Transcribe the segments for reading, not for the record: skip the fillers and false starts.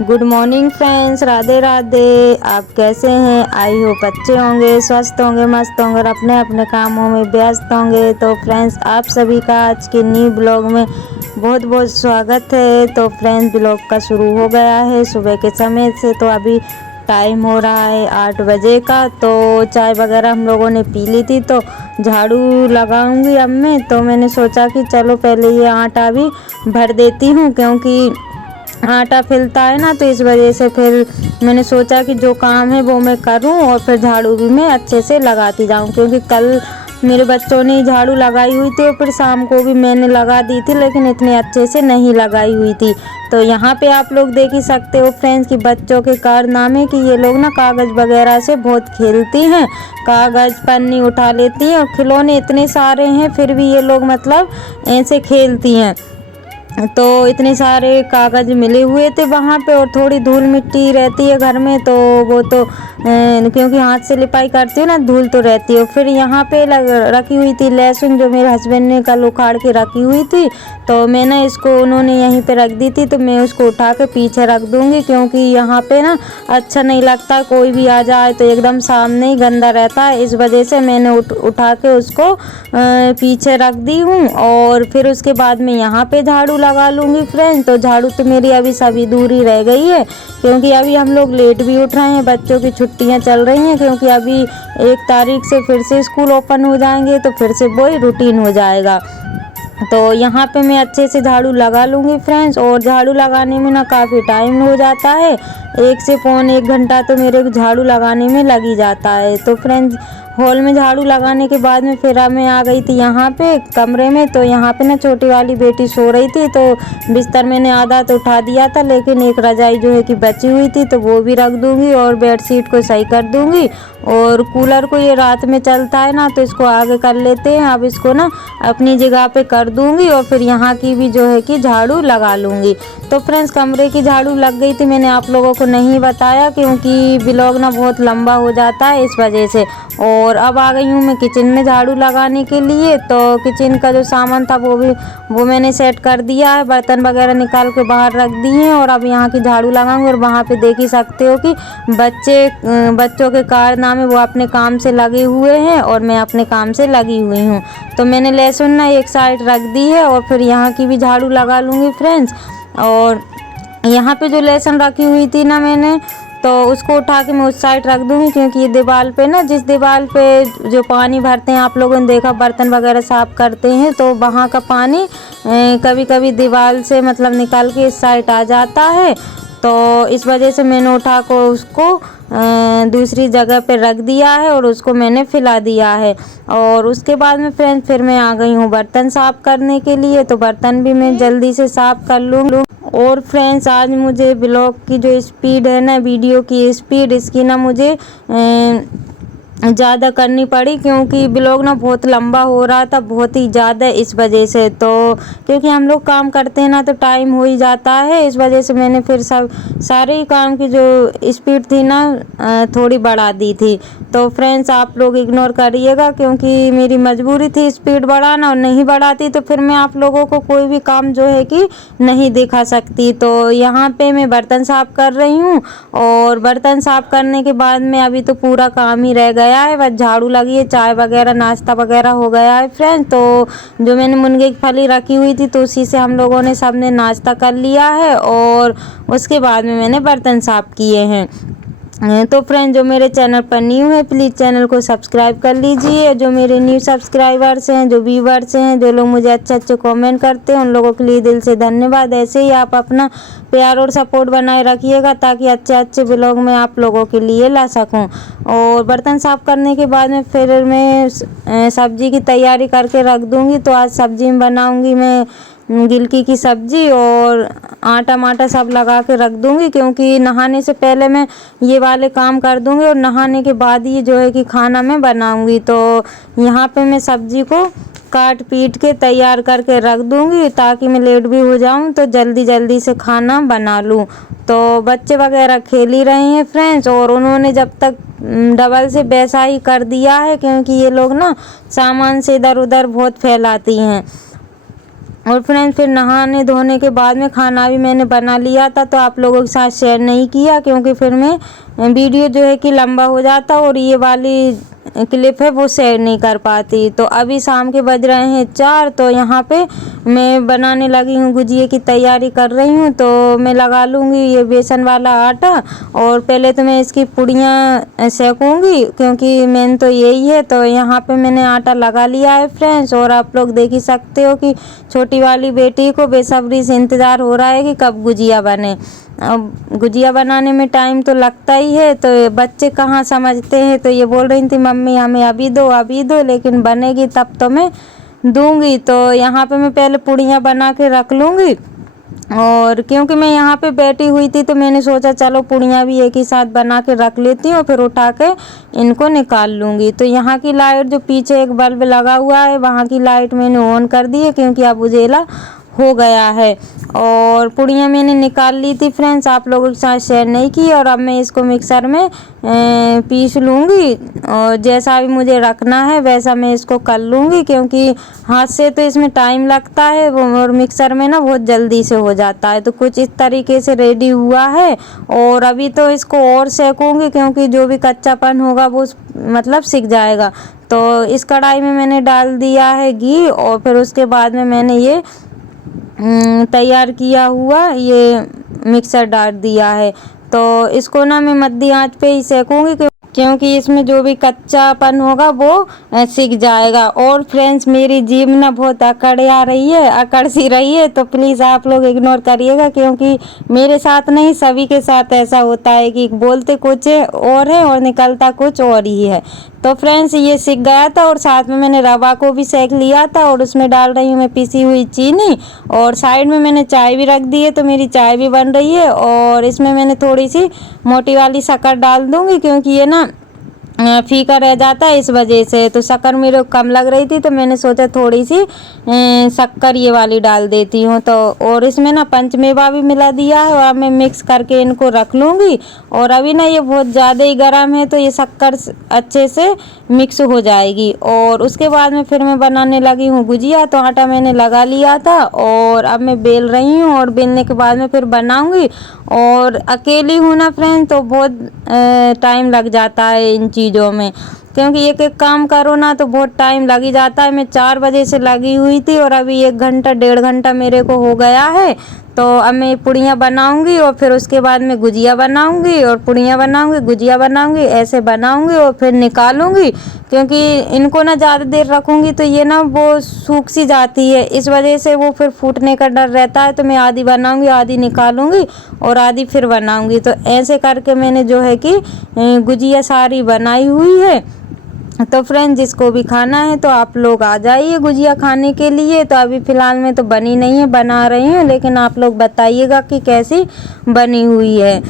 Good morning friends, Radhe Radhe. आप कैसे हैं? आई होप अच्छे होंगे, स्वस्थ होंगे, मस्त होंगे और अपने अपने कामों में व्यस्त होंगे। तो फ्रेंड्स, आप सभी का आज के न्यू ब्लॉग में बहुत बहुत स्वागत है। तो फ्रेंड्स, ब्लॉग का शुरू हो गया है सुबह के समय से। तो अभी टाइम हो रहा है 8 बजे का। तो चाय वगैरह हम लोगों ने पी ली थी, तो झाड़ू लगाऊंगी अब मैं। तो मैंने सोचा कि चलो पहले ये आटा भी भर देती हूँ, क्योंकि आटा फैलता है ना, तो इस वजह से फिर मैंने सोचा कि जो काम है वो मैं करूं और फिर झाड़ू भी मैं अच्छे से लगाती जाऊं। क्योंकि कल मेरे बच्चों ने झाड़ू लगाई हुई थी और फिर शाम को भी मैंने लगा दी थी, लेकिन इतने अच्छे से नहीं लगाई हुई थी। तो यहाँ पे आप लोग देख ही सकते हो फ्रेंड्स कि बच्चों के कारनामे कि ये लोग ना कागज़ वगैरह से बहुत खेलती हैं। कागज़ पन्नी उठा लेती हैं और खिलौने इतने सारे हैं, फिर भी ये लोग मतलब ऐसे खेलती हैं। तो इतने सारे कागज़ मिले हुए थे वहाँ पे, और थोड़ी धूल मिट्टी रहती है घर में, तो वो तो क्योंकि हाथ से लिपाई करती हूँ ना, धूल तो रहती है। फिर यहाँ पे रखी हुई थी लहसुन, जो मेरे हस्बैंड ने कल उखाड़ के रखी हुई थी। तो मैं ना इसको उन्होंने यहीं पे रख दी थी, तो मैं उसको उठा के पीछे रख दूँगी, क्योंकि यहाँ पे ना अच्छा नहीं लगता, कोई भी आ जाए तो एकदम सामने ही गंदा रहता है। इस वजह से मैंने उठा के उसको पीछे रख दी हूँ। और फिर उसके बाद में यहाँ पे झाड़ू लगा लूँगी फ्रेंड्स। तो झाड़ू तो मेरी अभी सभी दूरी रह गई है, क्योंकि अभी हम लोग लेट भी उठ रहे हैं, बच्चों की छुट्टियाँ चल रही हैं। क्योंकि अभी 1 तारीख से फिर से स्कूल ओपन हो जाएंगे, तो फिर से वही रूटीन हो जाएगा। तो यहाँ पे मैं अच्छे से झाड़ू लगा लूँगी फ्रेंड्स। और झाड़ू लगाने में ना काफ़ी टाइम हो जाता है, 1 से पौने 1 घंटा तो मेरे झाड़ू लगाने में लग ही जाता है। तो फ्रेंड्स, हॉल में झाड़ू लगाने के बाद में फिर मैं आ गई थी यहाँ पे कमरे में। तो यहाँ पे ना छोटी वाली बेटी सो रही थी, तो बिस्तर मैंने आधा तो उठा दिया था, लेकिन एक रजाई जो है कि बची हुई थी, तो वो भी रख दूँगी और बेडशीट को सही कर दूँगी। और कूलर को ये रात में चलता है ना, तो इसको आगे कर लेते हैं। अब इसको ना अपनी जगह पे कर दूँगी और फिर यहाँ की भी जो है कि झाड़ू लगा लूँगी। तो फ्रेंड्स, कमरे की झाड़ू लग गई थी, मैंने आप लोगों को नहीं बताया, क्योंकि ब्लॉग ना बहुत लंबा हो जाता है इस वजह से। और अब आ गई हूँ मैं किचन में झाड़ू लगाने के लिए। तो किचन का जो सामान था वो मैंने सेट कर दिया है, बर्तन वगैरह निकाल के बाहर रख दिए हैं। और अब यहाँ की झाड़ू लगाऊंगी। और वहाँ पे देख ही सकते हो कि बच्चों के कारनामे वो अपने काम से लगे हुए हैं और मैं अपने काम से लगी हुई हूँ। तो मैंने लहसुन ना एक साइड रख दी है और फिर यहाँ की भी झाड़ू लगा लूँगी फ्रेंड्स। और यहाँ पे जो लहसुन रखी हुई थी ना मैंने, तो उसको उठा के मैं उस साइड रख दूँगी, क्योंकि ये दीवार पे ना, जिस दीवार पे जो पानी भरते हैं, आप लोगों ने देखा बर्तन वगैरह साफ़ करते हैं, तो वहाँ का पानी कभी कभी दीवार से मतलब निकाल के इस साइड आ जाता है। तो इस वजह से मैंने उठा को उसको दूसरी जगह पे रख दिया है और उसको मैंने फैला दिया है। और उसके बाद में फ्रेंड्स फिर मैं आ गई हूँ बर्तन साफ़ करने के लिए। तो बर्तन भी मैं जल्दी से साफ़ कर लूँ। और फ्रेंड्स, आज मुझे ब्लॉग की जो स्पीड है ना, वीडियो की स्पीड, इसकी ना मुझे ज़्यादा करनी पड़ी, क्योंकि ब्लॉग ना बहुत लंबा हो रहा था, बहुत ही ज़्यादा, इस वजह से। तो क्योंकि हम लोग काम करते हैं ना, तो टाइम हो ही जाता है, इस वजह से मैंने फिर सारे ही काम की जो स्पीड थी ना थोड़ी बढ़ा दी थी। तो फ्रेंड्स, आप लोग इग्नोर करिएगा, क्योंकि मेरी मजबूरी थी स्पीड बढ़ाना, और नहीं बढ़ाती तो फिर मैं आप लोगों को कोई भी काम जो है कि नहीं दिखा सकती। तो यहाँ पे मैं बर्तन साफ़ कर रही हूँ। और बर्तन साफ़ करने के बाद में अभी तो पूरा काम ही रह गया है, बस झाड़ू लगी है, चाय वगैरह नाश्ता वगैरह हो गया है फ्रेंड। तो जो मैंने मुनगे की फली रखी हुई थी, तो उसी से हम लोगों ने सबने नाश्ता कर लिया है। और उसके बाद में मैंने बर्तन साफ़ किए हैं। तो फ्रेंड, जो मेरे चैनल पर न्यू है, प्लीज़ चैनल को सब्सक्राइब कर लीजिए। जो मेरे न्यू सब्सक्राइबर्स हैं, जो व्यूवर्स हैं, जो लोग मुझे अच्छे अच्छे कमेंट करते हैं, उन लोगों के लिए दिल से धन्यवाद। ऐसे ही आप अपना प्यार और सपोर्ट बनाए रखिएगा, ताकि अच्छे अच्छे ब्लॉग मैं आप लोगों के लिए ला सकूं। और बर्तन साफ़ करने के बाद में फिर मैं सब्ज़ी की तैयारी करके रख दूँगी। तो आज सब्ज़ी में बनाऊँगी मैं गिलकी की सब्ज़ी, और आटा माटा सब लगा के रख दूँगी, क्योंकि नहाने से पहले मैं ये वाले काम कर दूँगी और नहाने के बाद ही जो है कि खाना मैं बनाऊँगी। तो यहाँ पे मैं सब्ज़ी को काट पीट के तैयार करके रख दूँगी, ताकि मैं लेट भी हो जाऊँ तो जल्दी जल्दी से खाना बना लूँ। तो बच्चे वगैरह खेल ही रहे हैं फ्रेंड्स, और उन्होंने जब तक डबल से वैसा ही कर दिया है, क्योंकि ये लोग ना सामान से इधर उधर बहुत फैलाती हैं। और फ्रेंड्स फिर नहाने धोने के बाद में खाना भी मैंने बना लिया था, तो आप लोगों के साथ शेयर नहीं किया क्योंकि फिर मैं वीडियो जो है कि लंबा हो जाता और ये वाली क्लिप है वो शेयर नहीं कर पाती। तो अभी शाम के बज रहे हैं 4, तो यहाँ पे मैं बनाने लगी हूँ, गुजिये की तैयारी कर रही हूँ। तो मैं लगा लूँगी ये बेसन वाला आटा, और पहले तो मैं इसकी पूड़ियाँ सेकूँगी क्योंकि मेन तो यही है। तो यहाँ पे मैंने आटा लगा लिया है फ्रेंड्स, और आप लोग देख ही सकते हो कि छोटी वाली बेटी को बेसब्री से इंतज़ार हो रहा है कि कब गुजिया बने। अब गुजिया बनाने में टाइम तो लगता ही है, तो बच्चे कहाँ समझते हैं। तो ये बोल रही थी मम्मी हमें अभी दो, लेकिन बनेगी तब तो मैं दूंगी। तो यहाँ पे मैं पहले पूड़ियाँ बना के रख लूँगी, और क्योंकि मैं यहाँ पे बैठी हुई थी तो मैंने सोचा चलो पूड़ियाँ भी एक ही साथ बना के रख लेती हूँ, फिर उठा के इनको निकाल लूँगी। तो यहाँ की लाइट जो पीछे एक बल्ब लगा हुआ है वहाँ की लाइट मैंने ऑन कर दी है क्योंकि अब उजेला हो गया है। और पूड़ियाँ मैंने निकाल ली थी फ्रेंड्स, आप लोगों के साथ शेयर नहीं की। और अब मैं इसको मिक्सर में पीस लूँगी, और जैसा भी मुझे रखना है वैसा मैं इसको कर लूँगी क्योंकि हाथ से तो इसमें टाइम लगता है और मिक्सर में ना बहुत जल्दी से हो जाता है। तो कुछ इस तरीके से रेडी हुआ है, और अभी तो इसको और सेकूँगी क्योंकि जो भी कच्चापन होगा वो मतलब सिक जाएगा। तो इस कढ़ाई में मैंने डाल दिया है घी, और फिर उसके बाद में मैंने ये तैयार किया हुआ ये मिक्सर डाल दिया है। तो इसको ना मैं मध्य आंच पे ही सेकूँगी क्योंकि इसमें जो भी कच्चापन होगा वो सिक जाएगा। और फ्रेंड्स मेरी जीभ ना बहुत अकड़ सी रही है, तो प्लीज़ आप लोग इग्नोर करिएगा क्योंकि मेरे साथ नहीं सभी के साथ ऐसा होता है कि बोलते कुछ और है और निकलता कुछ और ही है। तो फ्रेंड्स ये सिक गया था, और साथ में मैंने रवा को भी सेक लिया था, और उसमें डाल रही हूँ मैं पिसी हुई चीनी, और साइड में मैंने चाय भी रख दी है तो मेरी चाय भी बन रही है। और इसमें मैंने थोड़ी सी मोटी वाली शक्कर डाल दूँगी क्योंकि ये ना फीका रह जाता है इस वजह से। तो शक्कर मेरे को कम लग रही थी तो मैंने सोचा थोड़ी सी शक्कर ये वाली डाल देती हूँ। तो और इसमें ना पंचमेवा भी मिला दिया है, और अब मैं मिक्स करके इनको रख लूँगी। और अभी ना ये बहुत ज़्यादा ही गर्म है तो ये शक्कर अच्छे से मिक्स हो जाएगी। और उसके बाद में फिर मैं बनाने लगी हूँ गुजिया। तो आटा मैंने लगा लिया था और अब मैं बेल रही हूँ, और बेलने के बाद में फिर बनाऊँगी। और अकेली हूँ ना फ्रेंड तो बहुत टाइम लग जाता है इन चीज़ों में, क्योंकि एक एक काम करो ना तो बहुत टाइम लग ही जाता है। मैं 4 बजे से लगी हुई थी और अभी 1 घंटा 1.5 घंटा मेरे को हो गया है। तो अब मैं पूड़ियाँ बनाऊंगी और फिर उसके बाद में गुजिया बनाऊंगी, और पूड़ियाँ बनाऊंगी गुजिया बनाऊंगी, ऐसे बनाऊंगी और फिर निकालूंगी। क्योंकि इनको ना ज़्यादा देर रखूंगी तो ये ना वो सूख सी जाती है, इस वजह से वो फिर फूटने का डर रहता है। तो मैं आधी बनाऊंगी, आधी निकालूंगी और आधी फिर बनाऊंगी। तो ऐसे करके मैंने जो है कि गुजिया सारी बनाई हुई है। तो फ्रेंड जिसको भी खाना है तो आप लोग आ जाइए गुजिया खाने के लिए। तो अभी फ़िलहाल में तो बनी नहीं है, बना रही हूँ, लेकिन आप लोग बताइएगा कि कैसी बनी हुई है।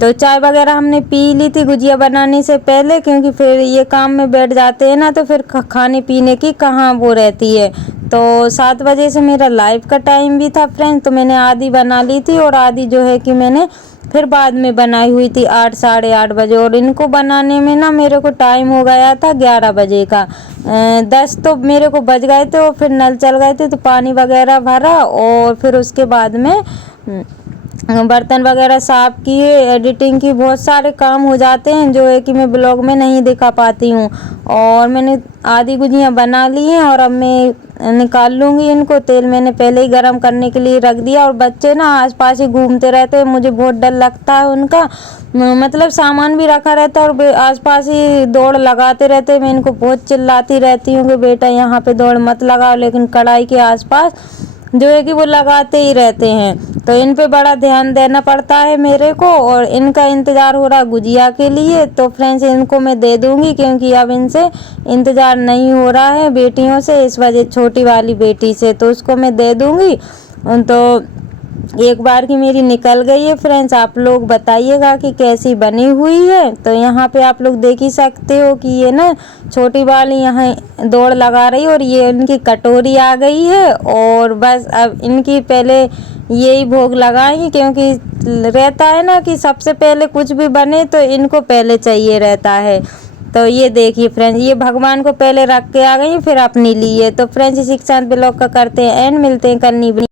तो चाय वगैरह हमने पी ली थी गुजिया बनाने से पहले, क्योंकि फिर ये काम में बैठ जाते हैं ना तो फिर खाने पीने की कहाँ वो रहती है। तो 7 बजे से मेरा लाइव का टाइम भी था फ्रेंड, तो मैंने आधी बना ली थी और आधी जो है कि मैंने फिर बाद में बनाई हुई थी 8 साढ़े 8 बजे। और इनको बनाने में ना मेरे को टाइम हो गया था 11 बजे का। 10 तो मेरे को बज गए थे, और फिर नल चल गए थे तो पानी वगैरह भरा, और फिर उसके बाद में बर्तन वगैरह साफ़ किए। एडिटिंग की बहुत सारे काम हो जाते हैं जो है कि मैं ब्लॉग में नहीं दिखा पाती हूँ। और मैंने आधी गुजियाँ बना ली हैं और अब मैं निकाल लूँगी इनको। तेल मैंने पहले ही गरम करने के लिए रख दिया, और बच्चे ना आसपास ही घूमते रहते हैं, मुझे बहुत डर लगता है उनका। मतलब सामान भी रखा रहता है और आसपास ही दौड़ लगाते रहते हैं। मैं इनको बहुत चिल्लाती रहती हूँ कि बेटा यहाँ पे दौड़ मत लगाओ, लेकिन कढ़ाई के आसपास जो है कि वो लगाते ही रहते हैं। तो इन पे बड़ा ध्यान देना पड़ता है मेरे को, और इनका इंतज़ार हो रहा गुजिया के लिए। तो फ्रेंड्स इनको मैं दे दूँगी क्योंकि अब इनसे इंतज़ार नहीं हो रहा है बेटियों से, इस वजह छोटी वाली बेटी से, तो उसको मैं दे दूँगी। तो एक बार की मेरी निकल गई है फ्रेंड्स, आप लोग बताइएगा कि कैसी बनी हुई है। तो यहाँ पे आप लोग देख ही सकते हो कि ये ना छोटी वाली यहाँ दौड़ लगा रही है, और ये इनकी कटोरी आ गई है। और बस अब इनकी पहले यही भोग लगाएंगे, क्योंकि रहता है ना कि सबसे पहले कुछ भी बने तो इनको पहले चाहिए रहता है। तो ये देखिए फ्रेंड्स, ये भगवान को पहले रख के आ गई फिर अपने लिए। तो फ्रेंड्स इसी के साथ ब्लॉग का करते हैं एंड, मिलते हैं कल न्यू